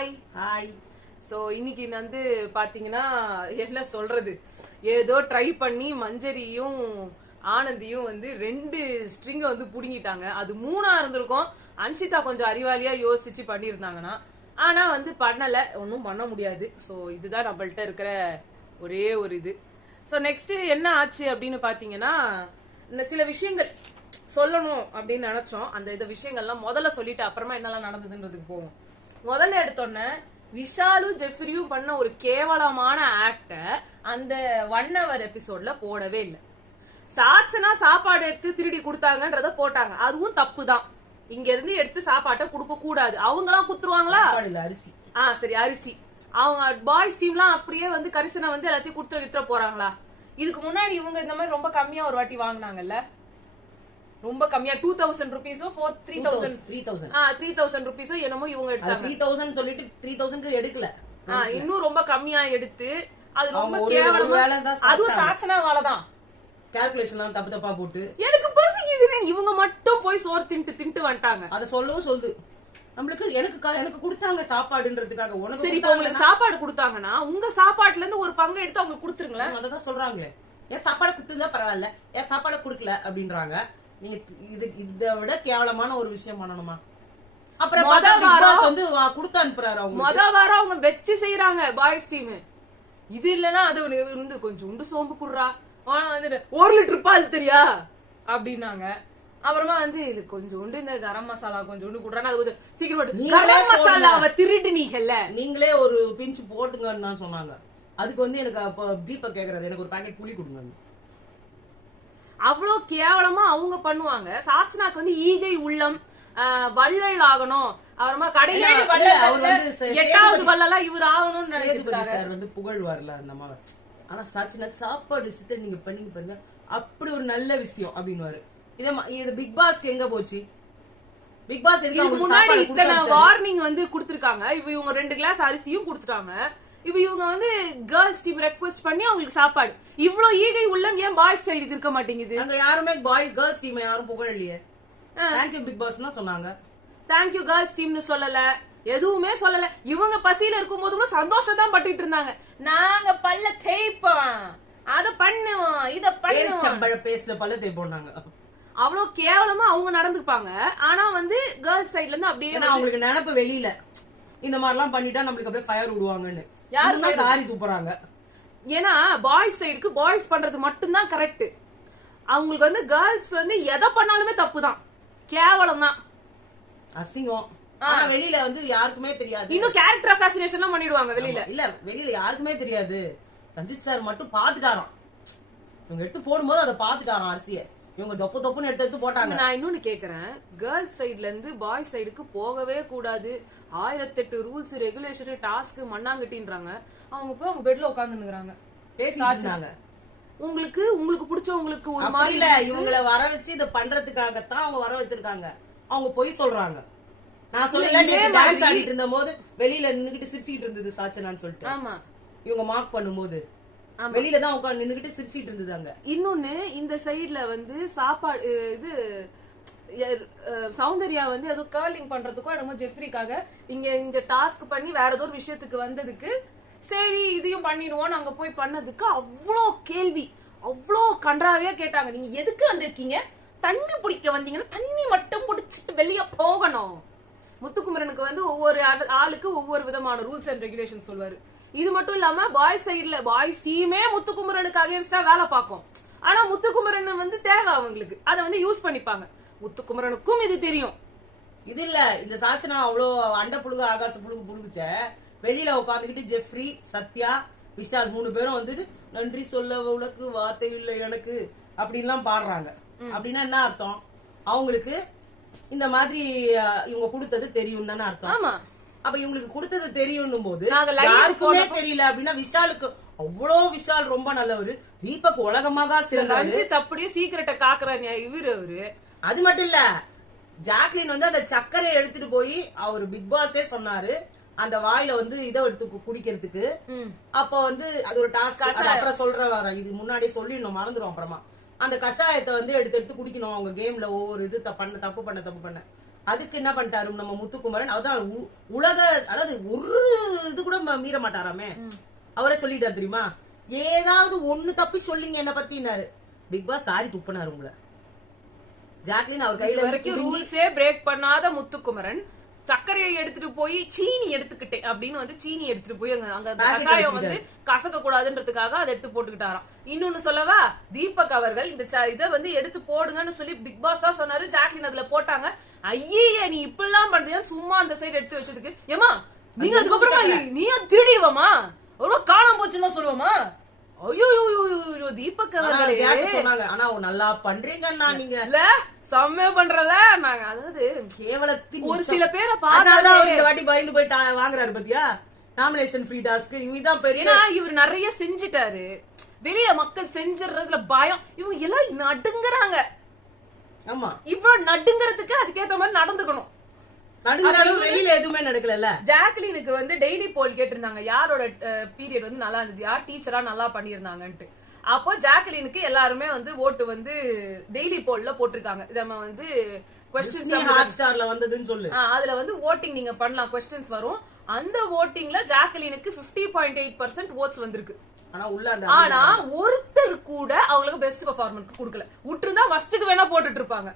Hi hi. So இன்னைக்கு வந்து பாத்தீங்கன்னா என்ன சொல்றது, ஏதோ ட்ரை பண்ணி மஞ்சரியும் ஆனந்தியும் வந்து 2 ஸ்ட்ரிங்கை வந்து புடுங்கிட்டாங்க. அது 3ஆ இருந்திருக்கும். அன்சிதா கொஞ்சம் அறிவாளியா யோசிச்சு பண்ணியிருந்தாங்கன்னா, ஆனா வந்து பண்ணல, ஒன்றும் பண்ண முடியாது. ஸோ இதுதான் நம்மள்ட்ட இருக்கிற ஒரே ஒரு இது. ஸோ நெக்ஸ்ட் என்ன ஆச்சு அப்படின்னு பாத்தீங்கன்னா, சில விஷயங்கள் சொல்லணும் அப்படின்னு நினைச்சோம். அந்த விஷயங்கள்லாம் முதல்ல சொல்லிட்டு அப்புறமா என்னெல்லாம் நடந்ததுன்றதுக்கு போவோம். முதல்ல எடுத்தோன்னே விஷாலும் ஜெஃப்ரியும் பண்ண ஒரு கேவலமான ஆக்ட அந்த 1 hour எபிசோட்ல போடவே இல்லை. சாச்சனா சாப்பாடு எடுத்து திருடி கொடுத்தாங்கன்றத போட்டாங்க, அதுவும் தப்பு தான். இங்க இருந்து எடுத்து சாப்பாட்டை கொடுக்க கூடாது. அவங்களாம் குத்துருவாங்களா? அரிசி. சரி, அரிசி. அவங்க பாய்ஸ் டீம்லாம் அப்படியே வந்து கரிசனை வந்து எல்லாத்தையும் கொடுத்து வித்துற போறாங்களா? இதுக்கு முன்னாடி இவங்க இந்த மாதிரி ரொம்ப கம்மியா ஒரு வாட்டி வாங்கினாங்கல்ல, ரொம்ப கம்மியா 2000 rupees 3000 rupees என்னமோ இவங்க எடுத்தாங்க. 3000 சொல்லிட்டு 3000க்கு எடுக்கல, இன்னும் ரொம்ப கம்மியா எடுத்து அது ரொம்ப கேவலமா. அதுவும் சாச்சனா வேலைதான், கால்குலேஷன் தப்பு தப்பா போட்டு எனக்கு பசிக்குதுன்னு இவங்க மட்டும் போய் சோறு தின்ட்டு வந்துட்டாங்க. அத சொல்லவும் சொல்லுது நம்மளுக்கு. எனக்கு கொடுத்தாங்க சாப்பாடுன்றதுக்காக. உனக்கு சரி, இப்ப உங்களுக்கு சாப்பாடு கொடுத்தாங்கன்னா உங்க சாப்பாட்டுல இருந்து ஒரு பங்கு எடுத்து அவங்க கொடுத்துருங்களேன். அததான் சொல்றாங்க, ஏன் சாப்பாடு கொடுத்துருந்தா பரவாயில்ல, ஏன் சாப்பாடு கொடுக்கல அப்படின்றாங்க. நீங்க இதை விட கேவலமான ஒரு விஷயம் பண்ணணுமா? அப்புறம் வந்து கொடுத்து அனுப்புறாரு. முத வாரம் அவங்க வச்சு செய்யறாங்க பாய்ஸ் டீம். இது இல்லன்னா அது இருந்து கொஞ்சம் உண்டு சோம்பு குடுறா, 1 லிட்டர் பால் தெரியா அப்படின்னாங்க. அப்புறமா வந்து இது கொஞ்சோண்டு இந்த கரம் மசாலா கொஞ்சோண்டு குடுறாங்க, அது கொஞ்சம் சீக்கிரம் கரம் மசாலாவை திருடுனீங்கல்ல, நீங்களே ஒரு பிஞ்சு போட்டுங்கன்னு சொன்னாங்க. அதுக்கு வந்து எனக்கு அப்ப தீபக் கேக்குறாரு, எனக்கு ஒரு பாக்கெட் புளி கொடுங்க. அவ்வளவு கேவலமா அவங்க பண்ணுவாங்க. சாச்சனாக்கு வந்து ஈகை உள்ளம், வள்ளல் ஆகணும், அப்புறமா கடையில 8வது வள்ளலா இவர் ஆகணும்னு நினைக்கிறாரு. வந்து புகழ் வரல அந்த மாதிரி. ஆனா சாச்சனா சாப்பாடு விஷயத்த நீங்க பண்ணீங்க பாருங்க, அப்படி ஒரு நல்ல விஷயம் அப்படின்னு. இது பிக் பாஸ்க்கு எங்க போச்சு? பிக் பாஸ் இதுக்கு முன்னாடி இத்தனை வார்னிங் வந்து கொடுத்திருக்காங்க. இப்ப இவங்க 2 கிளாஸ் அரிசியும் கொடுத்துட்டாங்க. இப்ப இவங்க வந்து கேர்ள்ஸ் டீம் ரெக்வெஸ்ட் பண்ணி அவங்களுக்கு சாப்பாடு. இவ்வளவு ஈகை உள்ளம் ஏன் பாய்ஸ் சைடு இருக்க மாட்டேங்குது? அங்க யாருமே கேர்ள்ஸ் டீம் யாரும் புகழலையே. தேங்க் யூ பிக் பாஸ் தான் சொன்னாங்க. தேங்க் யூ கேர்ள்ஸ் டீம்னு சொல்லல, எதுவுமே சொல்லல. இவங்க பசியில இருக்கும் போது கூட சந்தோஷம் தான் பட்டுட்டு இருந்தாங்க. நாங்க பல்ல தேய்ப்போம், அத பண்ணுவோம், இத பண்ணுவோம், பேஸ்ல பல்ல தேய்ப்போம்னாங்க. அவ்வளவு கேவலமா அவங்க நடந்துப்பாங்க. ஆனா வந்து கேர்ள்ஸ் சைடுல இருந்து அப்படியே அவங்களுக்கு நினைப்பு வெளியில இந்த மாதிரி எல்லாம் பண்ணிட்டா நம்மளுக்கு அப்படியே ஃபயர் விடுவாங்கன்னு யாருமே காரி தூப்புறாங்க. ஏன்னா பாய்ஸ் சைடுக்கு பாய்ஸ் பண்றது மட்டும்தான் கரெக்ட். அவங்களுக்கு வந்து கேர்ள்ஸ் வந்து எதை பண்ணாலுமே தப்பு தான், கேவலம் தான், அசிங்கம். வெளியில வந்து யாருக்குமே தெரியாது. இன்னும் கேரக்டர் அசாசினேஷன் பண்ணிடுவாங்க வெளியில. இல்ல வெளியில யாருக்குமே தெரியாது. ரஞ்சித் சார் மட்டும் பாத்துட்டாராம். இவங்க எடுத்து போடும்போது அதை பாத்துட்டாராம் அரிசியை. இவங்க தொப்பு தொப்புன்னு எடுத்து போட்டாங்க. நான் இன்னொன்னு கேக்குறேன், கேர்ள்ஸ் சைடுல இருந்து பாய்ஸ் சைடுக்கு போகவே கூடாது, 1008 ரூல்ஸ் ரெகுலேஷன் டாஸ்க் மண்ணாங்கட்டின்றாங்க. அவங்க போய் அவங்க பெட்ல உட்காந்துருக்காங்க பேசிட்டாங்க. உங்களுக்கு பிடிச்சவங்களுக்கு ஒரு மாதிரி இல்ல, இவங்களை வர வச்சு இதை பண்றதுக்காகத்தான் அவங்க வர வச்சிருக்காங்க. அவங்க பொய் சொல்றாங்க. நான் சொல்லல, டான்ஸ் ஆடிட்டு இருந்த போது வெளியில நின்னுகிட்டு சிரிச்சிட்டு இருந்தது சாச்சனான்னு சொல்லிட்டு. ஆமா, இவங்க மார்க் பண்ணும்போது வெளியில தான் உட்கார்ந்து நின்னுகிட்டு சிரிச்சிட்டு இருந்ததாங்க. இன்னொன்னு இந்த சைடுல வந்து சாப்பாடு இது சௌந்தர்யா வந்து ஏதோ கர்லிங் பண்றதுக்கோ நம்ம ஜெஃப்ரிக்காக இங்க டாஸ்க் பண்ணி வேற ஏதோ ஒரு விஷயத்துக்கு வந்ததுக்கு சரி இதையும் பண்ணிடுவோம் அங்க போய் பண்ணதுக்கு அவ்வளோ கேள்வி, அவ்வளோ கன்றாவியா கேட்டாங்க. நீங்க எதுக்கு வந்திருக்கீங்க? தண்ணி பிடிக்க வந்தீங்கன்னா தண்ணி மட்டும் பிடிச்சிட்டு வெளியே போகணும். முத்துக்குமரனுக்கு வந்து ஒவ்வொரு ஆளுக்கு ஒவ்வொரு விதமான ரூல்ஸ் அண்ட் ரெகுலேஷன் சொல்வாரு. இது மட்டும் இல்லாம பாய்ஸ் சைடுல பாய்ஸ் டீமே முத்துக்குமரனுக்கு அகேன்ஸ்டா வேலை பார்க்கும். ஆனா முத்துக்குமரன் வந்து தேவை அவங்களுக்கு, அதை வந்து யூஸ் பண்ணிப்பாங்க. முத்துக்குமரனுக்கும் இது தெரியும். இது இல்ல, இந்த சாச்சனா அவ்வளவு அண்ட புழுகு ஆகாச புழுகு புழுகுச்ச வெளியில உட்காந்துக்கிட்டு ஜெஃப்ரி, சத்யா, விஷால் 3 பேரும் வந்துட்டு நன்றி சொல்ல உனக்கு வார்த்தை இல்லை எனக்கு அப்படின்லாம் பாடுறாங்க. அப்படின்னா என்ன அர்த்தம்? அவங்களுக்கு இந்த மாதிரி இவங்க கொடுத்தது தெரியும் தானே அர்த்தம். ஆமா, அப்ப இவங்களுக்கு கொடுத்தது தெரியும் போது யாருக்குமே தெரியல அப்படின்னா விஷாலுக்கு விஷால் ரொம்ப நல்லவரு, தீபக் உலகமாக ரஞ்சித் அப்படியே சீக்கிரட்ட காக்குறாங்க இவரு. அது மட்டும் இல்ல, ஜாக்லின் வந்து அந்த சக்கரை எடுத்துட்டு போய் அவரு பிக் பாஸே சொன்னாரு அந்த வாயில வந்து இதை எடுத்து குடிக்கிறதுக்கு. அப்ப வந்து அது ஒரு டாஸ்க். அப்புறம் சொல்றேன், வர இது முன்னாடி சொல்லிடணும், மறந்துடும் அப்புறமா. அந்த கஷாயத்தை வந்து எடுத்து குடிக்கணும் அவங்க கேம்ல. ஒவ்வொரு இது தப்பு பண்ண அதுக்கு என்ன பண்ணிட்டாரு நம்ம முத்துக்குமரன், அதான் உலக, அதாவது ஒரு இது கூட மீற மாட்டாராமே, அவரே சொல்லிட்டாரு தெரியுமா, ஏதாவது ஒண்ணு தப்பி சொல்லிங்க என்ன பத்தினாரு. பிக் பாஸ் காரி துப்புனாரு உங்களை. ஜாக்லின் அவர் கையில வரைக்கும் ரூல்ஸே பிரேக் பண்ணாத முத்துக்குமரன் சர்க்கரையை எடுத்துட்டு போய் சீனி எடுத்துக்கிட்டேன் அப்படின்னு வந்து சீனி எடுத்துட்டு போய் அங்க கஷாயம் வந்து கசக்க கூடாதுன்றதுக்காக அதை எடுத்து போட்டுக்கிட்டாராம். இன்னொன்னு சொல்லவா, தீபக் அவர்கள் இந்த இதை வந்து எடுத்து போடுங்கன்னு சொல்லி பிக் பாஸ் தான் சொன்னாரு, ஜாக்லின் அதுல போட்டாங்க. ஐயே நீ இப்படிலாம் பண்றியான்னு சும்மா அந்த சைடு எடுத்து வச்சதுக்கு, ஏமா நீங்க அதுக்கப்புறமா நீ திருடிடுவாமா, ஒரு காணாம போச்சுன்னு சொல்லுவோமா. ஐயோ தீபக் அவர்களே சொன்னாங்க, ஆனா நல்லா பண்றீங்கன்னா நீங்க இல்ல செம்ம பண்றல நாங்க, அதாவது கேவலத்தின் ஒரு சில பேரை பார்த்தாதான் இந்த வாட்டி பயந்து போய் வாங்குறாரு பத்தியா, நாமினேஷன் ஃப்ரீ டாஸ்க். இவதான் பெரிய, இவர் நிறைய செஞ்சுட்டாரு, வெளிய மக்கள் செஞ்சிடறதுல பயம், இவங்க எல்லாம் நடுங்குறாங்க. ஆமா, இவ்வளவு நடுங்குறதுக்கு அதுக்கேற்ற மாதிரி நடந்துக்கணும். வெளியில எதுவுமே நடக்கல. ஜாக்லினுக்கு வந்து டெய்லி போல் கேட்டிருந்தாங்க யாரோட பீரியட் வந்து நல்லா இருந்தது, யார் டீச்சரா நல்லா பண்ணிருந்தாங்கன்ட்டு. அப்போ ஜாக்லினுக்கு எல்லாருமே வந்து ஓட்டு வந்து டெய்லி போல்ல போட்டிருக்காங்க. நம்ம வந்து ஹாட்ஸ்டார்ல வந்ததுன்னு சொல்லு, அதுல வந்து ஓட்டிங் நீங்க பண்ணலாம், கொஸ்டின்ஸ் வரும். அந்த ஓட்டிங்ல ஜாக்லினுக்கு 50.8% ஓட்ஸ் வந்திருக்கு. ஆனா ஒருத்தர் கூட அவங்களுக்கு பெஸ்ட் பெர்ஃபார்மன்ஸ் கொடுக்கல. விட்டுருந்தா ஃபர்ஸ்ட்க்கு வேணா போட்டுட்டு இருப்பாங்க.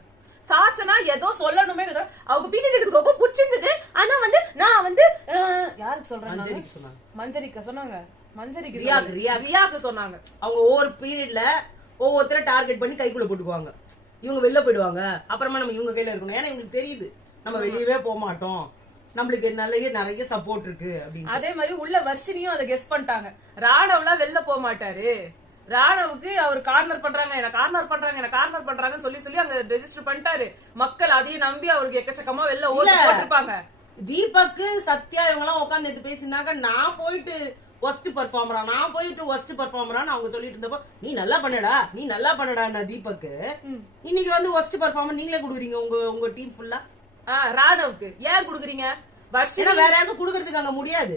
சாச்சனா ஏதோ சொல்லணுமே, அவங்க பீதிக்கு ரொம்ப பிடிச்சிருந்தது. ஆனா வந்து நான் வந்து யாருக்கு சொல்றேன், மஞ்சரிக்கு சொன்னாங்க, மஞ்சரிக்கு ரியாக்கு சொன்னாங்க. அவங்க ஒவ்வொரு பீரியட்ல ஒவ்வொருத்தர டார்கெட் பண்ணி கைக்குள்ள போட்டுக்குவாங்க. இவங்க வெளில போயிடுவாங்க, அப்புறமா நம்ம இவங்க கையில இருக்கணும். ஏன்னா இவங்களுக்கு தெரியுது நம்ம வெளியவே போக மாட்டோம், நம்மளுக்கு நிறைய சப்போர்ட் இருக்கு அப்படின்னு. அதே மாதிரி உள்ள வர்ஷினியும் அதை கெஸ் பண்ணிட்டாங்க. ராணவெல்லாம் வெளில போக மாட்டாரு, ராணவுக்கு அவர் கார்னர் பண்றாங்க, என்ன கார்னர் பண்றாங்க, என்ன கார்னர் பண்றாங்கன்னு சொல்லி சொல்லி அங்க ரெஜிஸ்டர் பண்ணிட்டாரு. மக்கள் அதையும் நம்பி அவருக்கு எக்கச்சக்கமா வெளில ஓட்டு போட்டிருப்பாங்க. தீபக் சத்யா இவங்க எல்லாம் உட்காந்து எடுத்து பேசினாங்க, நான் போயிட்டு ஒஸ்ட் பர்ஃபார்மரா, நான் போயிட்டு ஒஸ்ட் பர்ஃபார்மரான்னு அவங்க சொல்லிட்டு இருந்தப்போ, நீ நல்லா பண்ணடா, நீ நல்லா பண்ணடா தீபக். இன்னைக்கு வந்து ஒஸ்ட் பர்ஃபார்மர் நீங்களே குடுக்குறீங்க உங்க டீம் ஃபுல்லா. ராணவுக்கு ஏன் குடுக்குறீங்க, வர்ஷினா வேற யாருக்கும் குடுக்கறதுக்கு அங்க முடியாது.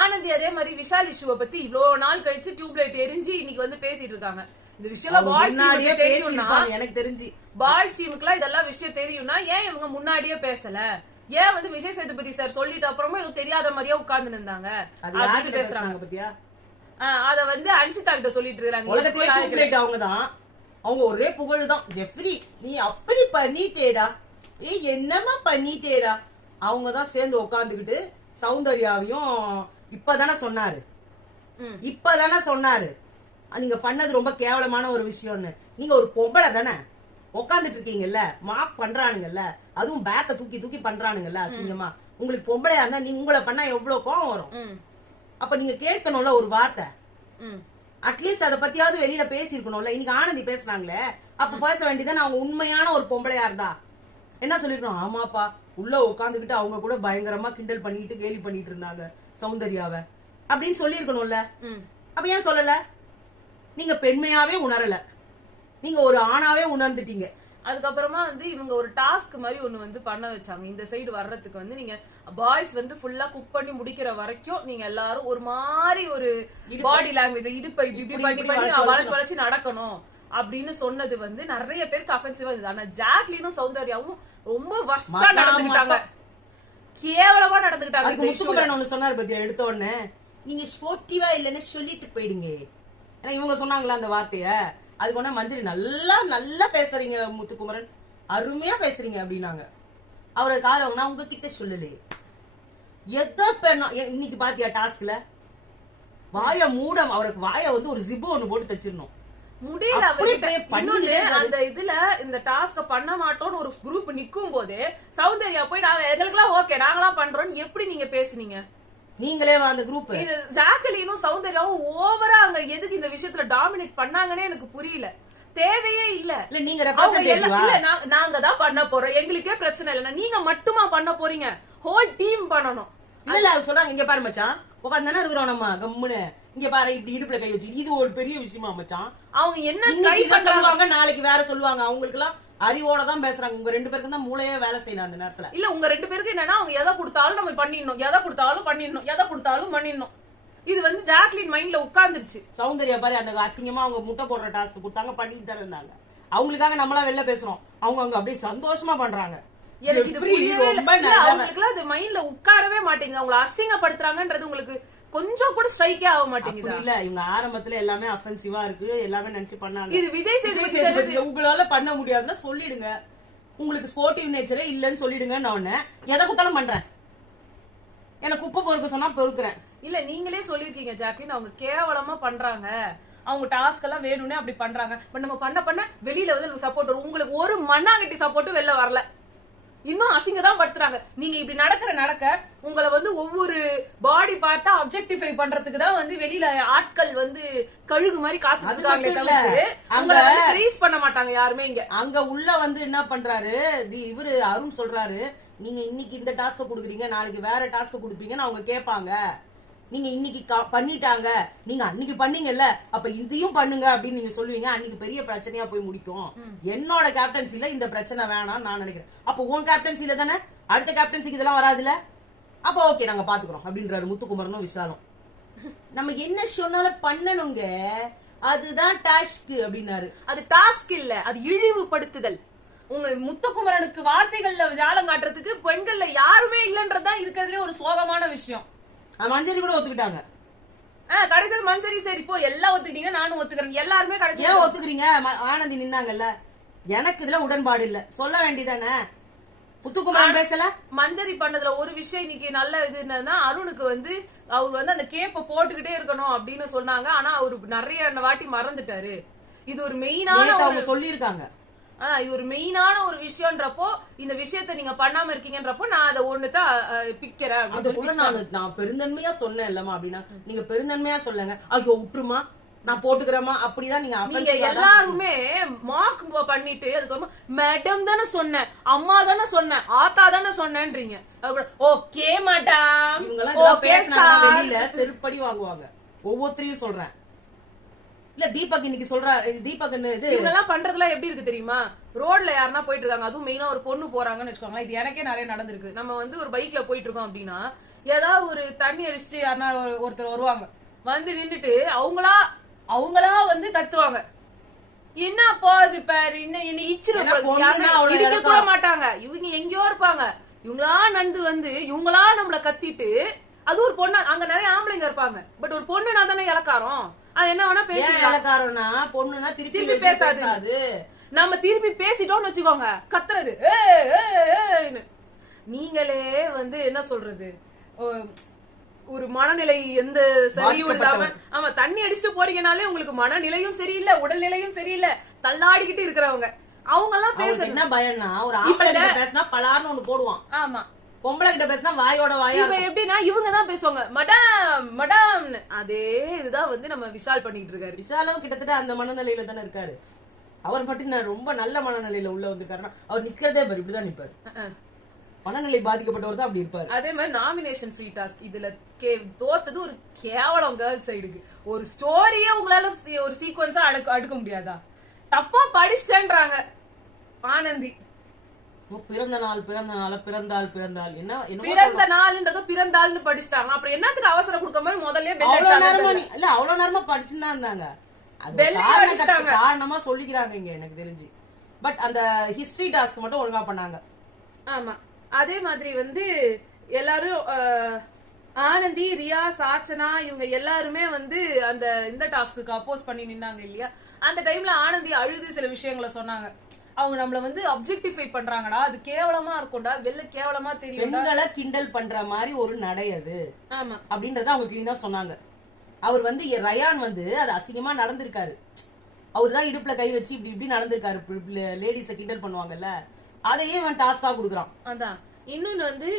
ஆனந்தி அதே மாதிரி விஷால் இஷ்யூவை பத்தி இவ்வளவு நாள் கழிச்சு டியூப் லைட் எரிஞ்சு இன்னைக்கு வந்து பேசிட்டு இருக்காங்க. இந்த விஷயம் பாய்ஸ் டீமுக்கு தெரியும்னா, எனக்கு தெரிஞ்சு பாய்ஸ் டீமுக்குலாம் இதெல்லாம் விஷயம் தெரியும்னா ஏன் இவங்க முன்னாடியே பேசல, ஏன் வந்து விஜய் சேதுபதி சார் சொல்லிட்டு அப்புறமா இது தெரியாத மாதிரியே உட்கார்ந்து இருந்தாங்க அப்படின்னு பேசுறாங்க பத்தியா. அத வந்து அன்சிதா கிட்ட சொல்லிட்டு இருக்காங்க. அவங்கதான், அவங்க ஒரே புகழ்தான், ஜெஃப்ரி நீ அப்படி பண்ணிட்டேடா, என்னமா பண்ணிட்டேடா. அவங்கதான் சேர்ந்து உட்காந்துக்கிட்டு சௌந்தர்யாவையும் இப்பதானே சொன்னாரு நீங்க பண்ணது ரொம்ப கேவலமான ஒரு விஷயம்னு. நீங்க ஒரு பொம்பளை தானே உட்காந்துட்டு இருக்கீங்கல்ல, மார்க் பண்றானுங்கல்ல, அதுவும் பேக்க தூக்கி தூக்கி பண்றானுங்கல்ல அசிங்கமா. உங்களுக்கு பொம்பளையா இருந்தா நீங்க உங்களை பண்ணா எவ்வளவு கோவம் வரும். அப்ப நீங்க கேட்கணும்ல ஒரு வார்த்தை, அட்லீஸ்ட் அதை பத்தியாவது வெளியில பேசிருக்கணும்ல. இன்னைக்கு ஆனந்தி பேசுனாங்களே, அப்ப பேச வேண்டியதான். அவங்க உண்மையான ஒரு பொம்பளையா இருந்தா என்ன சொல்லிருக்கணும், ஆமாப்பா உள்ள உட்காந்துக்கிட்டு அவங்க கூட பயங்கரமா கிண்டல் பண்ணிட்டு கேலி பண்ணிட்டு இருந்தாங்க சௌந்தர்யாவை அப்படின்னு சொல்லி இருக்கணும்ல. அப்ப ஏன் சொல்லல? நீங்க பெண்மையாவே உணரல, நீங்க ஒரு ஆணாவே உணர்ந்துட்டீங்க. அதுக்கப்புறமா வந்து இவங்க ஒரு டாஸ்க் மாதிரி ஒண்ணு வந்து பண்ண வச்சாங்க. இந்த சைடு வர்றதுக்கு வந்து நீங்க பாய்ஸ் வந்து ஃபுல்லா குக் பண்ணி முடிக்கிற வரைக்கும் நீங்க எல்லாரும் ஒரு மாதிரி ஒரு பாடி லாங்குவேஜ் இடுப்பை இப்படி பண்ணி பண்ணி வளைச்சு வளைச்சு நடக்கணும் அப்படின்னு சொன்னது வந்து நிறைய பேருக்கு அஃபென்சிவா இருந்தது. ஆனா ஜாக்லினும் சௌந்தர்யாவும் ரொம்ப வர்ஸ்டா நடந்துக்கிட்டாங்க, கேவலமா நடந்துக்கிட்டாங்க. முத்துக்குமரன் ஒண்ணு சொன்னாரு பத்தியா, எடுத்த உடனே நீங்க ஸ்போர்ட்டிவா இல்லன்னு சொல்லிட்டு போயிடுங்க. ஏன்னா இவங்க சொன்னாங்களா அந்த வார்த்தைய, அதுக்கு ஒண்ணு மஞ்சரி நல்லா நல்லா பேசுறீங்க முத்துக்குமரன், அருமையா பேசுறீங்க அப்படின்னாங்க. அவரை காலம் நான் உங்ககிட்ட சொல்லலையே, எதோ இன்னைக்கு பாத்தியா டாஸ்க்ல வாய மூடம், அவருக்கு வாய வந்து ஒரு ஜிப்பு ஒண்ணு போட்டு தச்சிடணும் முடியல. அந்த இதுல இந்த டாஸ்க பண்ண மாட்டோம்னு ஒரு குரூப் நிக்கும் போது சௌந்தர்யா போய் எங்களுக்கெல்லாம் ஓகே நாங்களாம் பண்றோம் எப்படி நீங்க பேசுனீங்க? நீங்களே அந்த குரூப் ஜாக்கலினும் சௌந்தர்யாவும் ஓவரா அங்க எதுக்கு இந்த விஷயத்துல டாமினேட் பண்ணாங்கன்னே எனக்கு புரியல. தேவையே இல்ல. நாங்க தான் பண்ண போறோம், எங்களுக்கே பிரச்சனை இல்ல, நீங்க மட்டுமா பண்ண போறீங்க, ஹோல் டீம் பண்ணணும். இல்ல அது சொல்றாங்க. இங்க பாரு மச்சான், உட்காந்து இருக்கிறோம் நம்ம கம்முன்னு, இங்க பாரு இப்படி இடுப்புல கை வச்சு, இது ஒரு பெரிய விஷயமா மச்சான்? அவங்க என்ன சொல்லுவாங்க, நாளைக்கு வேற சொல்லுவாங்க. அவங்களுக்கு எல்லாம் அறிவோட தான் பேசுறாங்க. உங்க ரெண்டு பேருக்கு தான் மூளையே வேலை செய்யலாம் அந்த நேரத்துல. இல்ல உங்க ரெண்டு பேருக்கு என்னன்னா, அவங்க எதை கொடுத்தாலும் நம்ம பண்ணிடணும், எதை கொடுத்தாலும் பண்ணிடணும், எதை கொடுத்தாலும் பண்ணிடணும். இது வந்து ஜாக்லின் மைண்ட்ல உட்கார்ந்துருச்சு. சௌந்தர்யா பாரு அந்த அசிங்கமா அவங்க முட்டை போடுற டாஸ்க் கொடுத்தாங்க, பண்ணிட்டு தான் இருந்தாங்க. அவங்களுக்காக நம்மளா வெளில பேசுறோம், அவங்க அங்க அப்படியே சந்தோஷமா பண்றாங்க. எனக்கு இது புரியவே இல்ல. ரொம்ப இல்ல, அவங்களுக்குலாம் அது மைண்ட்ல உட்காரவே மாட்டேங்குது. அவங்கள அசிங்கப்படுத்துறாங்கன்றது உங்களுக்கு கொஞ்சம் கூட ஸ்ட்ரைக்கே ஆக மாட்டேங்குது. இல்ல இவங்க ஆரம்பத்துல எல்லாமே அஃபென்சிவா இருக்கு, எல்லாமே நினைச்சு பண்ணாங்க. இது விஜய் சேதுபதி உங்களால பண்ண முடியாதுன்னா சொல்லிடுங்க, உங்களுக்கு ஸ்போர்ட்டிவ் நேச்சரே இல்லன்னு சொல்லிடுங்க. நான் எதை குத்தாலும் பண்றேன், எனக்கு உப்பு பொறுக்க சொன்னா பொறுக்கிறேன். இல்ல நீங்களே சொல்லிருக்கீங்க ஜாக்லின், அவங்க கேவலமா பண்றாங்க, அவங்க டாஸ்க் எல்லாம் வேணும்னே அப்படி பண்றாங்க. பட் நம்ம பண்ண வெளியில வந்து சப்போர்ட் வரும். உங்களுக்கு ஒரு மண்ணாங்கட்டி சப்போர்ட்டும் வெளில வரல, இன்னும் அசிங்க தான் படுத்துறாங்க. நீங்க இப்படி நடக்க உங்களை வந்து ஒவ்வொரு பாடி பார்ட்டா அப்ஜெக்டிஃபை பண்றதுக்கு தான் வந்து வெளியில ஆட்கள் வந்து கழுகு மாதிரி காத்துக்காங்களே தவிர்த்து உங்களை வந்து ரைஸ் பண்ண மாட்டாங்க யாருமே. இங்க அங்க உள்ள வந்து என்ன பண்றாரு இவரு அருண் சொல்றாரு, நீங்க இன்னைக்கு இந்த டாஸ்க் குடுக்குறீங்க, நாளைக்கு வேற டாஸ்க் குடுப்பீங்கன்னு அவங்க கேட்பாங்க. நீங்க இன்னைக்கு பண்ணிட்டாங்க, நீங்க அன்னைக்கு பண்ணீங்கல்ல, அப்ப இதையும் பண்ணுங்க அப்படின்னு நீங்க சொல்லுவீங்க. அன்னைக்கு பெரிய பிரச்சனையா போய் முடிக்கும். என்னோட கேப்டன்சில இந்த பிரச்சனை வேணாம்னு நான் நினைக்கிறேன். அப்ப உன் கேப்டன்சில தானே அடுத்த கேப்டன்சிக்கு இதெல்லாம் வராதுல, அப்ப ஓகே நாங்க பாத்துக்கிறோம் அப்படின்றாரு முத்துக்குமரனும் விஷாலும். நம்ம என்ன சொன்னாலும் பண்ணணுங்க, அதுதான் டாஸ்க் அப்படின்னாரு. அது டாஸ்க் இல்ல, அது இழிவுபடுத்துதல். உங்க முத்துக்குமரனுக்கு வார்த்தைகள்ல ஜாலம் காட்டுறதுக்கு பெண்கள்ல யாருமே இல்லன்றதுதான் இருக்கிறதுலே ஒரு சோகமான விஷயம். மஞ்சரி கூட ஒத்துக்கிட்டாங்க. கடைசியில் மஞ்சரி சரி இப்போ எல்லாம் ஒத்துக்கிட்டீங்க, நானும் ஒத்துக்கிறேன். எல்லாருமே கடைசியா ஏன் ஒத்துக்கிறீங்க? ஆனந்தி நின்னாங்கல்ல, எனக்கு இதுல உடன்பாடு இல்ல சொல்ல வேண்டியதானே. முத்துக்குமரன் பேசல. மஞ்சரி பண்ணதுல ஒரு விஷயம் இன்னைக்கு நல்ல இது என்னன்னா, அருணுக்கு வந்து அவர் வந்து அந்த கேப்ப போட்டுக்கிட்டே இருக்கணும் அப்படின்னு சொன்னாங்க. ஆனா அவரு நிறைய வாட்டி மறந்துட்டாரு. இது ஒரு மெயினான அவங்க சொல்லியிருக்காங்க. இது ஒரு மெயினான ஒரு விஷயம்ன்றப்போ இந்த விஷயத்த நீங்க பண்ணாம இருக்கீங்கன்றப்போ நான் அதை ஒண்ணுதான் பிக்கிறேன். நான் பெருந்தன்மையா சொன்னேன் இல்லமா அப்படின்னா, நீங்க பெருந்தன்மையா சொல்லுங்க. ஐயோ விட்டுருமா, நான் போட்டுக்கிறேமா, அப்படிதான் நீங்க எல்லாருமே மார்க் பண்ணிட்டு அதுக்கு மேடம் தானே சொன்னேன், அம்மா தானே சொன்னேன், ஆத்தா தானே சொன்னேன்றீங்க. ஓகே மேடம், வெளியில செருப்படி வாங்குவாங்க. ஒவ்வொருத்தரையும் சொல்றேன். இல்ல தீபக் இன்னைக்கு சொல்றாரு, தீபக் இவங்க எல்லாம் பண்றதுலாம் எப்படி இருக்கு தெரியுமா? ரோட்ல யாருன்னா போயிட்டு இருக்காங்க, அதுவும் மெயினா ஒரு பொண்ணு போறாங்கன்னு வச்சுக்கோங்களேன். இது எனக்கே நிறைய நடந்திருக்கு. நம்ம வந்து ஒரு பைக்ல போயிட்டு இருக்கோம் அப்படின்னா, ஏதாவது ஒரு தண்ணி அடிச்சுட்டு யாருன்னா ஒருத்தர் வருவாங்க, வந்து நின்னுட்டு அவங்களா வந்து கத்துவாங்க, என்ன போகுது பாரு, இன்னும் இடிச்சிருக்க கூட மாட்டாங்க. இவங்க எங்கேயோ இருப்பாங்க, இவங்களா நண்டு வந்து இவங்களா நம்மள கத்திட்டு, அது ஒரு பொண்ணு, அங்க நிறைய ஆம்பளைங்க இருப்பாங்க, பட் ஒரு பொண்ணுனா தானே இலக்காரம். என்ன வேணா பேசிக்காரம்னா பொண்ணுனா திருப்பி பேசாது. நம்ம திருப்பி பேசிட்டோம்னு வச்சுக்கோங்க, கத்துறது. நீங்களே வந்து என்ன சொல்றது, ஒரு மனநிலை எந்த சரியும் இல்லாம, ஆமா தண்ணி அடிச்சுட்டு போறீங்கனாலே உங்களுக்கு மனநிலையும் சரியில்லை, உடல்நிலையும் சரியில்லை, தள்ளாடிக்கிட்டு இருக்கிறவங்க அவங்க எல்லாம் பேசுறது என்ன பயம்னா, ஒரு ஆம்பளை பேசினா பலார்னு ஒண்ணு போடுவான். ஆமா, பொம்பளை கிட்ட பேசினா வாயோட வாயா. எப்படின்னா இவங்க தான் பேசுவாங்க மடாம் மடாம். அதே இதுதான் வந்து நம்ம விஷால் பண்ணிட்டு இருக்காரு. விஷாலும் கிட்டத்தட்ட அந்த மனநிலையில தானே இருக்காரு. அவர் மட்டும் நான் ரொம்ப நல்ல மனநிலையில உள்ள வந்திருக்காருன்னா, அவர் நிக்கிறதே பாரு இப்படிதான் நிப்பாரு. மனநிலை பாதிக்கப்பட்டவர் தான் அப்படி இருப்பாரு. அதே மாதிரி நாமினேஷன் ஃப்ரீ டாஸ்க் இதுல தோத்தது ஒரு கேவலம் கேர்ள்ஸ் சைடுக்கு. ஒரு ஸ்டோரியே உங்களால ஒரு சீக்வன்ஸா அடுக்க முடியாதா? தப்பா படிச்சிட்டேன்றாங்க ஆனந்தி. பிறந்த நாள் பிறந்தாள் என்ன பிறந்த நாள்ன்றதோ பிறந்தாள்னு படிச்சிட்டாங்க. அப்புறம் என்னத்துக்கு அவசரம் கொடுக்க மாதிரி முதல்ல அவ்வளவு நேரமா படிச்சுதான் இருந்தாங்க. காரணமா சொல்லிக்கிறாங்க இங்க எனக்கு தெரிஞ்சு. பட் அந்த ஹிஸ்டரி டாஸ்க் மட்டும் ஒழுங்கா பண்ணாங்க. ஆமா, அதே மாதிரி வந்து எல்லாரும் ஆனந்தி, ரியா, சாச்சனா இவங்க எல்லாருமே வந்து அந்த இந்த டாஸ்க்கு அப்போஸ் பண்ணி நின்னாங்க இல்லையா? அந்த டைம்ல ஆனந்தி அழுது சில விஷயங்களை சொன்னாங்க. அவங்க நம்மள வந்து அப்ஜெக்டிஃபை பண்றாங்கடா, அது கேவலமா இருக்கும்டா, வெளில கேவலமா தெரியும், பெண்களை கிண்டல் பண்ற மாதிரி ஒரு நடை அது. ஆமா, அப்படின்றத அவங்க கிளீனா சொன்னாங்க. அவர் வந்து ரயான் வந்து அது அசிங்கமா நடந்திருக்காரு. அவருதான் இடுப்புல கை வச்சு இப்படி இப்படி நடந்திருக்காரு. லேடிஸ கிண்டல் பண்ணுவாங்கல்ல, அதையே இவன் டாஸ்கா குடுக்குறான். அதான் இன்னொன்னு வந்து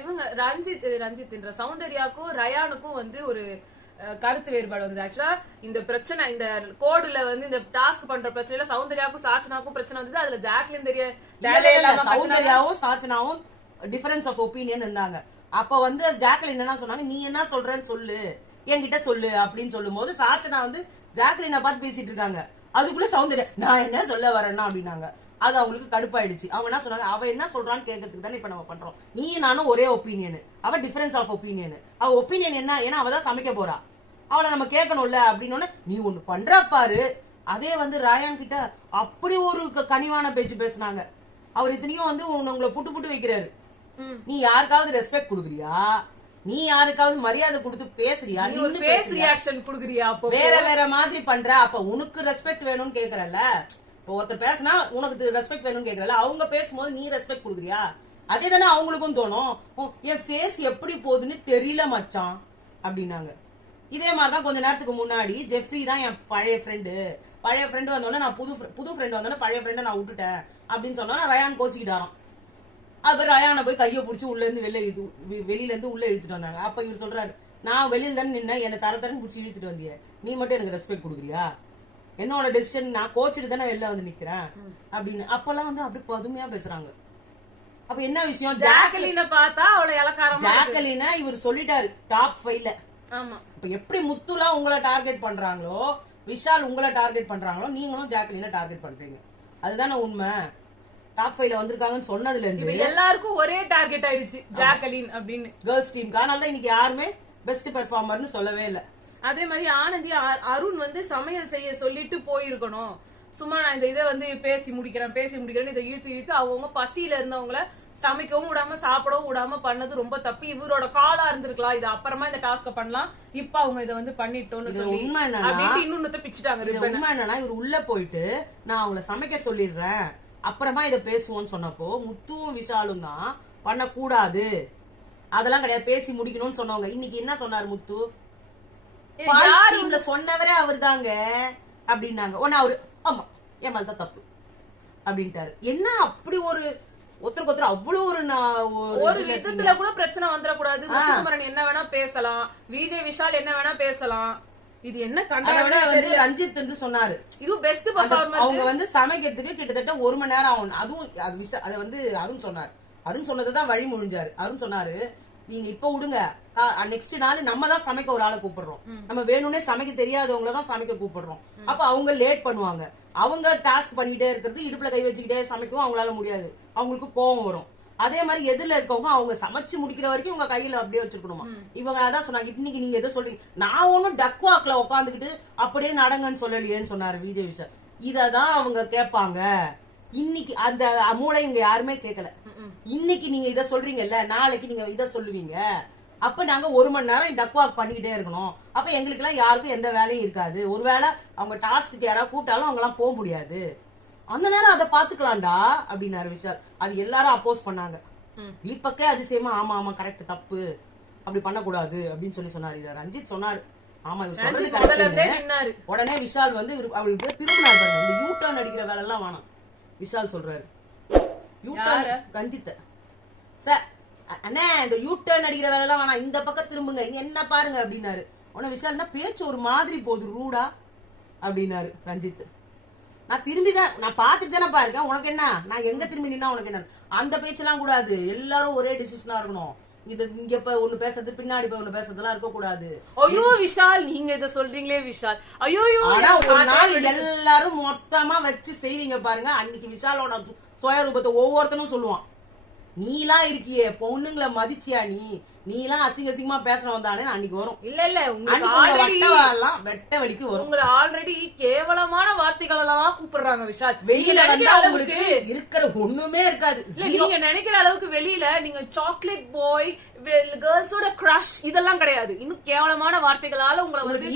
இவங்க ரஞ்சித் சௌந்தர்யாக்கும் ரயானுக்கும் வந்து ஒரு கருத்து வேறுபாடு வந்து. ஆக்சுவலா இந்த பிரச்சனை, இந்த கோடுல வந்து இந்த டாஸ்க் பண்ற பிரச்சனைல சௌந்தர்யாக்கும் சாச்சனாக்கும் பிரச்சனை வந்தது. அதுல ஜாக்லின் சௌந்தர்யாவும் சாச்சனாவும் டிஃபரன்ஸ் ஆஃப் ஒப்பீனியன் இருந்தாங்க. அப்ப வந்து ஜாக்லின் என்ன சொன்னாங்க, நீ என்ன சொல்றன்னு சொல்லு, என்கிட்ட சொல்லு அப்படின்னு சொல்லும் போது சாச்சனா வந்து ஜாக்லினை பார்த்து பேசிட்டு இருக்காங்க. அதுக்குள்ள சௌந்தர்யா நான் என்ன சொல்ல வரேன்னா அப்படின்னாங்க. அது அவங்களுக்கு கடுப்பாயிடுச்சு. அவங்க என்ன சொன்னாங்க, அவ என்ன சொல்றான்னு கேட்கறதுக்கு தானே இப்ப நம்ம பண்றோம், நீ நானும் ஒரே ஒப்பீனியன், அவ டிஃபரன்ஸ் ஆஃப் ஒப்பீனியன். அவ ஒப்பீனியன் என்ன, ஏன்னா அவதான் சமைக்க போறா, அவளை நம்ம கேட்கணும்ல அப்படின்னு நீ ஒண்ணு பண்ற பாரு. அதே வந்து ராயான் கிட்ட அப்படி ஒரு கனிவான பேச்சு பேசினாங்க. அவர் இத்தனையும் வந்து உங்களை புட்டு புட்டு வைக்கிறாரு. நீ யாருக்காவது ரெஸ்பெக்ட் கொடுக்குறியா? நீ யாருக்காவது மரியாதை கொடுத்து பேசுறியா? நீ ஒரு ஃபேஸ் ரியாக்ஷன் குடுக்குறியா? அப்ப வேற வேற மாதிரி பண்ற. அப்ப உனக்கு ரெஸ்பெக்ட் வேணும்னு கேக்குறல்ல. இப்போ ஒருத்தர் பேசினா உனக்கு ரெஸ்பெக்ட் வேணும்னு கேக்குறல்ல, அவங்க பேசும்போது நீ ரெஸ்பெக்ட் கொடுக்குறியா? அதே தானே அவங்களுக்கும் தோணும். என் ஃபேஸ் எப்படி போகுதுன்னு தெரியல மச்சான் அப்படின்னாங்க. இதே மாதிரிதான் கொஞ்ச நேரத்துக்கு முன்னாடி ஜெஃப்ரி தான் என் பழைய ஃப்ரெண்டு வந்தோடனே நான் புது ஃப்ரெண்டு வந்தோடனே பழைய ஃப்ரெண்டை நான் விட்டுட்டேன் அப்படின்னு சொன்னா ரயான் கோச்சிக்கிட்டாராம். அது ரயானை போய் கையை பிடிச்சி வெளியில இருந்து உள்ள இழுத்துட்டு வந்தாங்க. அப்ப இவர் சொல்றாரு, நான் வெளியில தானே நின்ன, என்னை தரன்னு பிடிச்சி இழுத்துட்டு வந்திய, நீ மட்டும் எனக்கு ரெஸ்பெக்ட் கொடுக்குறியா? என்னோட டெசிஷன் நான் கோச்சிட்டு தானே வெளில வந்து நிக்கிறேன் அப்படின்னு. அப்பெல்லாம் வந்து அப்படி பதுமையா பேசுறாங்க. அப்ப என்ன விஷயம்? ஜாக்கலின பார்த்தா அவளை இலக்காரமா ஜாக்கலின இவர் சொல்லிட்டாரு டாப் 5ல. ஆமா. இப்ப எப்படி முத்துலாம் உங்களை டார்கெட் பண்றாங்களோ, விஷால் உங்களை டார்கெட் பண்றாங்களோ, நீங்களும் ஜாக்கலின டார்கெட் பண்றீங்க. அதுதானே உண்மை. டாப் 5ல வந்திருக்காங்கன்னு சொன்னதுல இருந்து எல்லாருக்கும் ஒரே டார்கெட் ஆயிடுச்சு ஜாக்கலின் அப்படின்னு கேர்ள்ஸ் டீம். அதனால தான் இன்னைக்கு யாருமே பெஸ்ட் பெர்ஃபார்மர்னு சொல்லவே இல்ல. அதே மாதிரி ஆனந்தி அருண் வந்து சமையல் செய்ய சொல்லிட்டு போயிருக்கணும். சும்மா நான் இந்த இதை வந்து பேசி முடிக்கிறேன் இதை இழுத்து அவங்க பசியில இருந்தவங்கள சமைக்கவும் விடாம சாப்பிடவும் விடாம பண்ணது ரொம்ப தப்பு. இவரோட காலா இருந்திருக்கலாம், இது அப்புறமா இந்த டாஸ்க பண்ணலாம், இப்ப அவங்க இதை வந்து பண்ணிட்டோம்னு சொல்லி இன்னொன்னு பிச்சுட்டாங்க. உண்மை என்னன்னா, இவர் உள்ள போயிட்டு நான் அவங்கள சமைக்க சொல்லிடுறேன் அப்புறமா இதை பேசுவோம்னு சொன்னப்போ முத்துவும் விஷாலும் தான் பண்ணக்கூடாது, அதெல்லாம் கிடையாது, பேசி முடிக்கணும்னு சொன்னவங்க. இன்னைக்கு என்ன சொன்னாரு முத்து? சொன்னவரே அவர் தாங்க அப்படின்னாங்க. ஒன்னு அவரு ஆமா என் மேல தான் தப்பு அப்படின்ட்டாரு. என்ன அப்படி ஒரு ஒருத்தருக்கு ஒருத்தர் அவ்வளவு ஒரு விதத்துல கூட பிரச்சனை வந்துடக்கூடாது. முத்துக்குமரன் என்ன வேணா பேசலாம், விஜய் விஷால் என்ன வேணா பேசலாம். இது என்ன கண்டாவிட வந்து ரஞ்சித் வந்து சொன்னாரு, இது பெஸ்ட் பெர்ஃபார்மர். அவங்க வந்து சமைக்கிறதுக்கு கிட்டத்தட்ட 1 மணி நேரம் ஆகும். அதுவும் அதை வந்து அருண் சொன்னார். அருண் சொன்னதான் வழி முடிஞ்சாரு. அருண் சொன்னாரு, நீங்க இப்ப விடுங்க, நெக்ஸ்ட் நாள் நம்ம தான் சமைக்க ஒரு ஆளை கூப்பிடுறோம், நம்ம வேணும்னே சமைக்க தெரியாதவங்கள தான் சமைக்க கூப்பிடுறோம். அப்ப அவங்க லேட் பண்ணுவாங்க, அவங்க டாஸ்க் பண்ணிட்டே இருக்கிறது, இடுப்புல கை வச்சுக்கிட்டே சமைக்கவும் அவங்களால முடியாது, அவங்களுக்கு கோவம் வரும். அதே மாதிரி எதிரில இருக்கவங்க அவங்க சமைச்சு முடிக்கிற வரைக்கும் உங்க கையில அப்படியே வச்சிருக்கணுமா. இவங்க அதான் சொன்னாங்க, இன்னைக்கு நீங்க எதை சொல்றீங்க, நான் ஒன்னும் டக் வாக்ல உட்காந்துக்கிட்டு அப்படியே நடங்கன்னு சொல்லலையேன்னு சொன்னாரு விஜய் விஷால். இததான் அவங்க கேட்பாங்க. இன்னைக்கு அந்த மூளை இங்க யாருமே கேட்கல. இன்னைக்கு நீங்க இதை சொல்றீங்கல்ல, நாளைக்கு நீங்க இதை சொல்லுவீங்க, அப்ப நாங்க 1 மணி நேரம் டக் வாக் பண்ணிக்கிட்டே இருக்கணும். அப்ப எங்களுக்கு எல்லாம் யாருக்கும் எந்த வேலையும் இருக்காது. ஒருவேளை அவங்க டாஸ்க்கு யாராவது கூட்டாலும் அவங்க எல்லாம் போக முடியாது, அந்த நேரம் அதை பாத்துக்கலாம்டா அப்படின்னாரு விஷால். அது எல்லாரும் அப்போஸ் பண்ணாங்க. தீபக்கே அதிசயமா ஆமா ஆமா கரெக்ட், தப்பு, அப்படி பண்ணக்கூடாது அப்படின்னு சொன்னாரு. இத ரஞ்சித் சொன்னாரு, ஆமா இவர் சொல்றது. உடனே விஷால் வந்து அவர் திரும்பினார் பாருங்க, இந்த யூ டர்ன் அடிக்கிற வேலை எல்லாம் வேணாம் விஷால் சொல்றாரு. யூ டர்ன் ரஞ்சித் சார், அண்ணே இந்த யூ டர்ன் அடிக்கிற வேலை எல்லாம் வேணாம், இந்த பக்கம் திரும்புங்க, இங்க என்ன பாருங்க அப்படின்னாரு. உடனே விஷால் பேச்சு ஒரு மாதிரி போகுது ரூடா அப்படின்னாரு ரஞ்சித். நான் திரும்பிதான் நான் பாத்துட்டு தானே பாருக்கேன், உனக்கு என்ன, நான் எங்க திரும்பி நின்னா உனக்கு என்ன, அந்த பேச்செல்லாம் கூடாது, எல்லாரும் ஒரே டிசிஷனா இருக்கணும். இது இங்க இப்ப ஒண்ணு பேசுறது பின்னாடி போய் ஒண்ணு பேசுறதுலாம் இருக்க கூடாது. ஐயோ விஷால், நீங்க இத சொல்றீங்களே விஷால், ஐயோ ஆனா ஒரு நாள் எல்லாரும் மொத்தமா வச்சு செய்வீங்க பாருங்க, அன்னைக்கு விஷாலோட சுயரூபத்தை ஒவ்வொருத்தனும் சொல்லுவான். நீலாம் இருக்கியே பொண்ணுங்களை மதிச்சியா, நீலாம் அசிங்கமா பேசணும் தானே அன்னைக்கு வரும். இல்ல வெட்ட வலிக்கு வரும். உங்களை ஆல்ரெடி கேவலமான வார்த்தைகள் எல்லாம் கூப்பிடுறாங்க விஷால். வெளியில வந்து அவங்களுக்கு இருக்கிற ஒண்ணுமே இருக்காது. நீங்க நினைக்கிற அளவுக்கு வெளியில நீங்க சாக்லேட் பாய், கேர்ள்ஸோட கிரஷ் இதெல்லாம் கிடையாது. இன்னும் கேவலமான வார்த்தைகளால உங்களை வந்து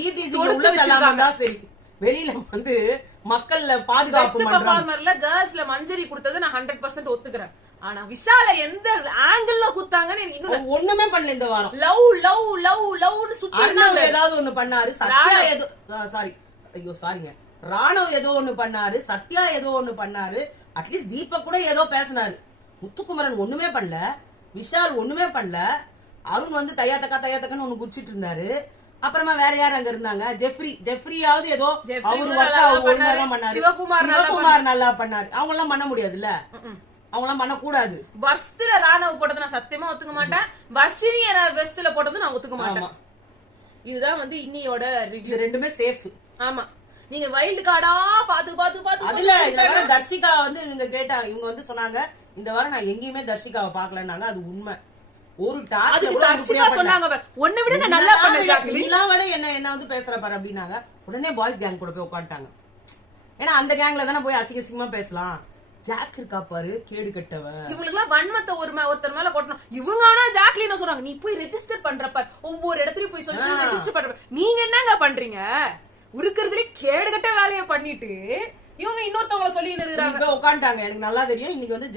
சரி. வெளியில வந்து மக்கள்ல பாதுகாப்பு பெர்ஃபார்மர்ல கேர்ள்ஸ்ல மஞ்சரி கொடுத்தது நான் 100% ஒத்துக்கிறேன். ஆனா விஷால எந்த ஆங்கிள் குத்தாங்கன்னு எனக்கு ஒண்ணுமே பண்ணல இந்த வாரம். லவ் லவ் லவ் லவ்னு சுத்தி ஏதாவது ஒண்ணு பண்ணாரு, சத்யா ஏதோ சாரிங்க ராணவ் ஏதோ ஒண்ணு பண்ணாரு, சத்யா ஏதோ ஒண்ணு பண்ணாரு, அட்லீஸ்ட் தீபக் கூட ஏதோ பேசினாரு. முத்துக்குமரன் ஒண்ணுமே பண்ணல, விஷால் ஒண்ணுமே பண்ணல, அருண் வந்து தையா தக்கான்னு ஒண்ணு குடிச்சிட்டு இருந்தாரு. அப்புறமா வேற யார் அங்க இருந்தாங்க, ஜெஃப்ரியாவது ஏதோ அவரு பண்ணாரு, சிவகுமார் நல்லா பண்ணாரு. அவங்க எல்லாம் பண்ண முடியாதுல்ல, அவங்க எல்லாம் பண்ண கூடாது. பஸ்ட்ல ராணவ் போட்டது நான் சத்தியமா ஒத்துக்க மாட்டேன், வர்ஷினி பெஸ்ட்ல போட்டது நான் ஒத்துக்க மாட்டேன். இதுதான் வந்து இன்னியோட ரிவ்யூ. ரெண்டுமே சேஃப். ஆமா, நீங்க வைல்ட் கார்டா பாத்து அதுல இந்த தர்ஷிகா வந்து நீங்க கேட்டாங்க, இவங்க வந்து சொன்னாங்க இந்த வாரம் நான் எங்கேயுமே தர்ஷிகாவை பாக்கலன்னாங்க. அது உண்மை. ஒரு டாஸ்க் சொன்னாங்க ஒண்ணு விட நான் நல்லா பண்ணேன், எல்லாம் விட என்ன வந்து பேசுற பாரு அப்படின்னாங்க. உடனே பாய்ஸ் கேங் கூட போய் உட்காந்துட்டாங்க. ஏன்னா அந்த கேங்ல தானே போய் அசிங்கமா பேசலாம். ஜாக் இருக்கா பாரு கேடு கட்டவ. இவங்களுக்கு எல்லாம் வன்மத்தை ஒருத்தர் மேல கொட்டணும். இவங்க ஆனா ஜாக்லின் சொல்றாங்க நீ போய் ரெஜிஸ்டர் பண்றப்ப ஒவ்வொரு இடத்துலயும் போய் சொல்லி ரெஜிஸ்டர் பண்றப்ப நீங்க என்னங்க பண்றீங்க? இருக்கிறதுல கேடு கட்ட வேலையை பண்ணிட்டு இவங்க இன்னொருத்தவங்கள சொல்லி நிறுத்துறாங்க. உட்காந்துட்டாங்க. எனக்கு நல்லா தெரியும் இன்னைக்கு வந்து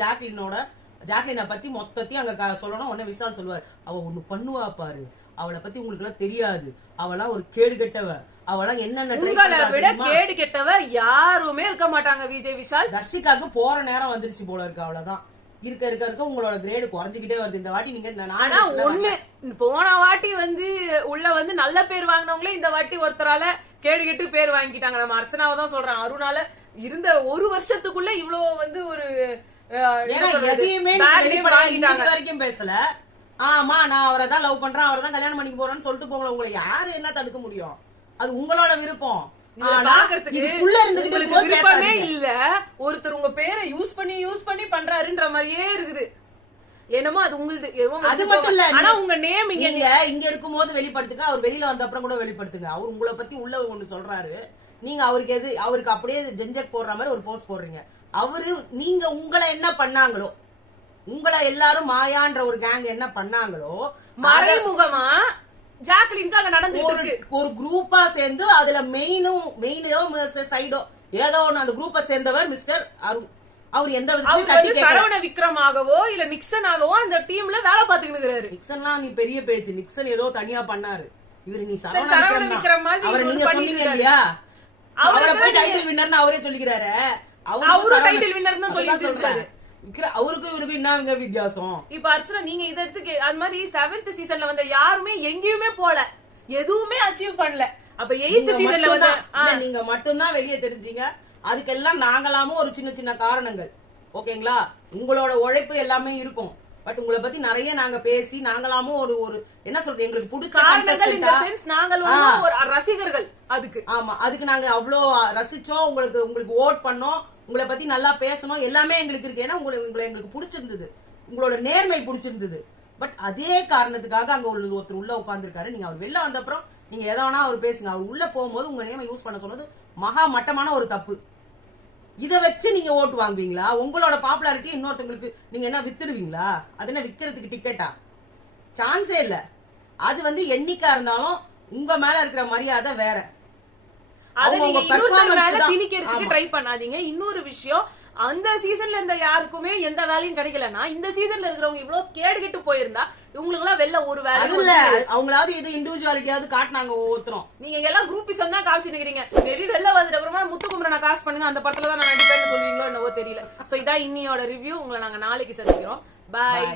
ஜாக்லினை பத்தி மொத்தத்தையும் அங்க சொல்லணும். உடனே விஷால் சொல்லுவார் அவ ஒண்ணு பண்ணுவா பாரு, அவளை பத்தி உங்களுக்கு எல்லாம் தெரியாது, அவெல்லாம் ஒரு கேடு கெட்டவ, அவெல்லாம் என்னென்ன உங்களை விட கேடு கெட்டவ யாருமே இருக்க மாட்டாங்க. விஜய் விஷால் தர்ஷிகாக்கு போற நேரம் வந்துருச்சு போல இருக்கு. அவ்வளவுதான் இருக்க உங்களோட கிரேடு குறைஞ்சுக்கிட்டே வருது. இந்த வாட்டி நீங்க ஆனா ஒண்ணு போன வாட்டி வந்து உள்ள வந்து நல்ல பேர் வாங்கினவங்களே இந்த வாட்டி ஒருத்தரால கேடு கெட்டு பேர் வாங்கிட்டாங்க. நம்ம அர்ச்சனாவை தான் சொல்றேன். அருணால இருந்த ஒரு வருஷத்துக்குள்ள இவ்வளவு வந்து ஒரு எதையுமே வரைக்கும் பேசல. ஆமா நான் அவரை தான் லவ் பண்றேன், அவரை தான் கல்யாணம் பண்ணிக்க போறேன்னு சொல்லிட்டு போங்களேன். உங்களை யாரு என்ன தடுக்க முடியும்? அது உங்களோட விருப்பம். விருப்பமே இல்ல. ஒருத்தர் உங்க பேரை யூஸ் பண்ணி பண்றாருன்ற மாதிரியே இருக்குது. என்னமோ அது உங்களுக்கு அது மட்டும் இல்ல. ஆனா உங்க நேம் இங்க இருக்கும் போது வெளிப்படுத்துங்க, அவர் வெளியில வந்த அப்புறம் கூட வெளிப்படுத்துங்க. அவர் உங்களை பத்தி உள்ள ஒண்ணு சொல்றாரு, நீங்க அவருக்கு அப்படியே ஜெஞ்சக் போடுற மாதிரி ஒரு போஸ்ட் போடுறீங்க. நீங்க உங்களை என்ன பண்ணாங்களோ, உங்களை எல்லாரும் மாயான்ற ஒரு கேங் என்ன பண்ணாங்களோ மறைமுகமா ஜாக்லின் அங்க நடந்துட்டு இருக்கு. ஒரு குரூப்பா சேர்ந்து அதுல மெயினோ சைடோ ஏதோ ஒண்ணு அந்த குரூப்பை சேர்ந்தவர் மிஸ்டர் அருண். அவர் எந்த விதத்திலும் சரவண விக்ரமாகவோ இல்ல நிக்சன் ஆகவோ அந்த டீம்ல வேலை பாத்துக்கிட்டு நிக்சன்லாம் நீ பெரிய பேச்சு. நிக்சன் ஏதோ தனியா பண்ணாரு. இவரு நீ சரவண விக்ரம் அவரை நீங்க சொன்னீங்க இல்லையா, அவரை போய் டைட்டில் வின்னர்னு அவரே சொல்லிக்கிறாரு. அவரு டைட்டில் வின்னர் தான் சொல்லிட்டு அவருக்கும் இவருக்கும் என்ன வித்தியாசம்? இப்ப அர்ச்சனா நீங்க இத எடுத்து அது மாதிரி 7th சீசன்ல வந்த யாருமே எங்கேயுமே போல, எதுவுமே அச்சீவ் பண்ணல. அப்ப 8th சீசன்ல வந்து நீங்க மட்டும்தான் வெளியே தெரிஞ்சீங்க. அதுக்கெல்லாம் நாங்களாமும் ஒரு சின்ன சின்ன காரணங்கள். ஓகேங்களா? உங்களோட உழைப்பு எல்லாமே இருக்கும். பட் உங்களை பத்தி நிறைய நாங்க பேசி நாங்களாமும் ஒரு என்ன சொல்றது எங்களுக்கு பிடிச்ச காரணங்கள் இந்த சென்ஸ் நாங்கள் ஒரு ரசிகர்கள். அதுக்கு நாங்க அவ்வளோ ரசிச்சோம். உங்களுக்கு ஓட் பண்ணோம், உங்களை பத்தி நல்லா பேசணும், எல்லாமே எங்களுக்கு இருக்கு. ஏன்னா உங்களை எங்களுக்கு பிடிச்சிருந்தது, உங்களோட நேர்மை பிடிச்சிருந்தது. பட் அதே காரணத்துக்காக அங்க ஒருத்தர் உள்ள உட்கார்ந்துருக்காரு. நீங்க அவர் வெளில வந்த அப்புறம் நீங்க எதை வேணா அவர் பேசுங்க. அவர் உள்ள போகும்போது உங்க நேமை யூஸ் பண்ண சொன்னது மகா மட்டமான ஒரு தப்பு. இத வச்சு நீங்க ஓட்டு வாங்குவீங்களா? உங்களோட பாப்புலாரிட்டி இன்னொருத்தவங்களுக்கு நீங்க என்ன வித்துடுவீங்களா? அது என்ன விக்கிறதுக்கு டிக்கெட்டா? சான்ஸே இல்ல. அது வந்து எண்ணிக்கா இருந்தாலும் உங்க மேல இருக்கிற மரியாதை வேற. திணிக்கிறதுக்கு ட்ரை பண்ணாதீங்க. இன்னொரு விஷயம், அந்த சீசன்ல இருந்த யாருக்குமே எந்த வேலையும் கிடைக்கலன்னா இந்த சீசன்ல இருக்கிறவங்க இவ்வளவு கேடு கெட்டு போயிருந்தா உங்களுக்கு எல்லாம் வெளில ஒரு வேலை இல்ல. அவங்களாவது இது இண்டிவிஜுவாலிட்டியாவது காட்டினாங்க ஒவ்வொருத்தரும். நீங்க எல்லாம் குரூப்பிசம் தான் காமிச்சு நிக்கிறீங்க. மேபி வெளில வந்துட்டு அப்புறமா முத்துக்குமரனை காஸ்ட் பண்ணுங்க, அந்த படத்துல தான் நான் 2 பேரும் சொல்லுவீங்களோ என்னவோ தெரியல. சோ இதான் இன்னியோட ரிவ்யூ. உங்களை நாங்க நாளைக்கு சந்திக்கிறோம். பாய்.